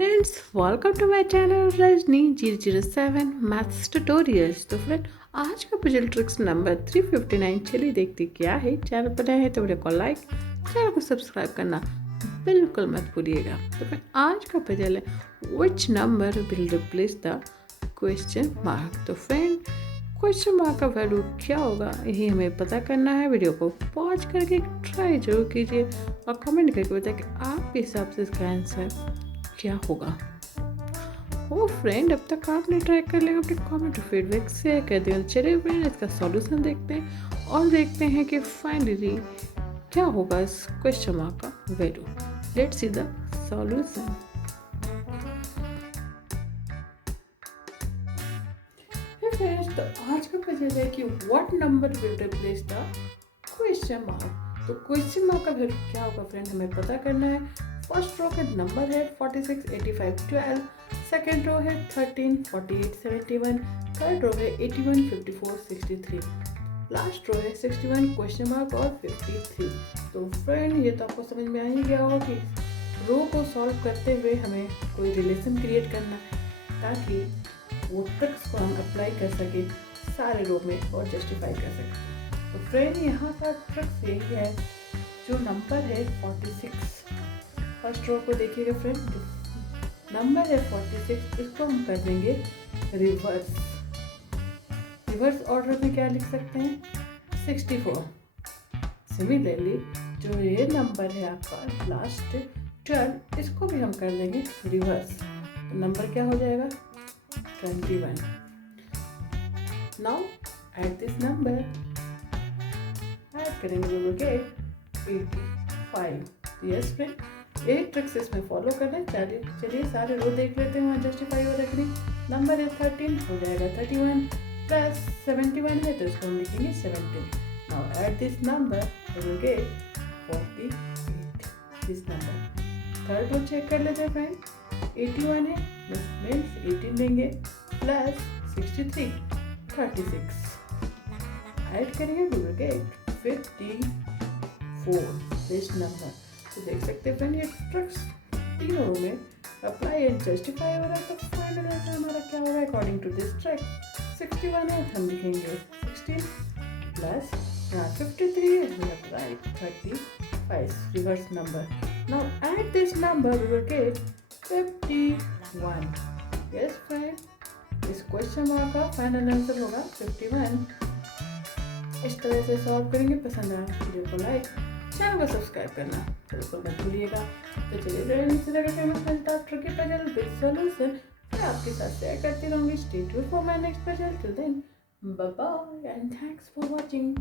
Friends, welcome to my channel Rajni 007 maths tutorials. तो friend, आज का पजल ट्रिक्स नंबर 359। चलिए देखते क्या है। चैनल पर नए हैं तो वीडियो को लाइक, चैनल को सब्सक्राइब करना बिल्कुल मत भूलिएगा। तो फ्रेंड, आज का पजल है which number will replace the question mark. तो फ्रेंड, क्वेश्चन मार्क का वैल्यू क्या होगा यही हमें पता करना है। वीडियो को पॉज करके ट्राई जरूर कीजिए और कमेंट करके बताइए कि आपके हिसाब से इसका आंसर क्या होगा। ओ फ्रेंड, अब तक आपने ट्राई कर लिया, अपने कमेंट और फीडबैक शेयर कर दिया। चलिए फ्रेंड, इसका सॉल्यूशन देखते हैं और देखते हैं कि फाइनली क्या होगा इस क्वेश्चन मार्क का value. Let's see the solution. Friends, तो आज का क्वेश्चन है कि what number will replace the question mark. तो क्वेश्चन मार्क का वैल्यू क्या होगा फ्रेंड, हमें पता करना है। फर्स्ट रो का नंबर है 46, 85, 12। सेकेंड रो है 13, 48, 71। थर्ड रो है 81, 54, 63। लास्ट रो है 61 क्वेश्चन मार्क और 53। तो फ्रेंड, ये तो आपको समझ में आ ही गया होगा कि रो को सॉल्व करते हुए हमें कोई रिलेशन क्रिएट करना है ताकि वो ट्रिक्स को हम अप्लाई कर सके सारे रो में और जस्टिफाई कर सके। तो फ्रेंड, यहाँ का ट्रिक्स यही है, जो नंबर है 46, फर्स्ट रो को देखिएगा फ्रेंड, नंबर है 46, इसको हम कर देंगे रिवर्स। रिवर्स ऑर्डर में क्या लिख सकते हैं, 64। सिमिलरली जो ये नंबर है आपका लास्ट 12, इसको भी हम कर देंगे रिवर्स। तो नंबर क्या हो जाएगा, 21। Now add this number, add करेंगे we will get 85। Yes friend, ये ट्रिक्स इसमें फॉलो करना है। चलिए सारे रो देख लेते हैं वहाँ जस्टिफाई हो रखनी। नंबर है 13, हो जाएगा 31 प्लस 71 है तो इसको हम लिखेंगे 17। Now add this number we will get 48। This number third row check कर लेते हैं फ्रेंड, 81 है, मीन्स 18 लेंगे प्लस 63, 36 ऐड करेंगे we will get 54 this number. तो देख सकते हैं फ्रेंड, ये ट्रिक्स तीनों रो में अप्लाई एंड जस्टिफाई हो रहा है। तो फाइनल आंसर हमारा क्या होगा अकॉर्डिंग टू दिस ट्रिक, 61 है तो हम लिखेंगे 16 प्लस 53 है, we have right 35 reverse number. Now add this number we will get 51। Yes friend, इस क्वेश्चन मार्क का फाइनल आंसर होगा 51। इस तरह से सॉल्व करेंगे। पसंद आया वीडियो को लाइक, चैनल को सब्सक्राइब करना बिल्कुल मत भूलिएगा। तो चलिए फ्रेंड्स, मिलता ट्रिकी पजल विद सॉल्यूशन मैं आपके साथ शेयर करती रहूँगी। Stay tuned for my next puzzle. Till then bye bye and thanks for watching.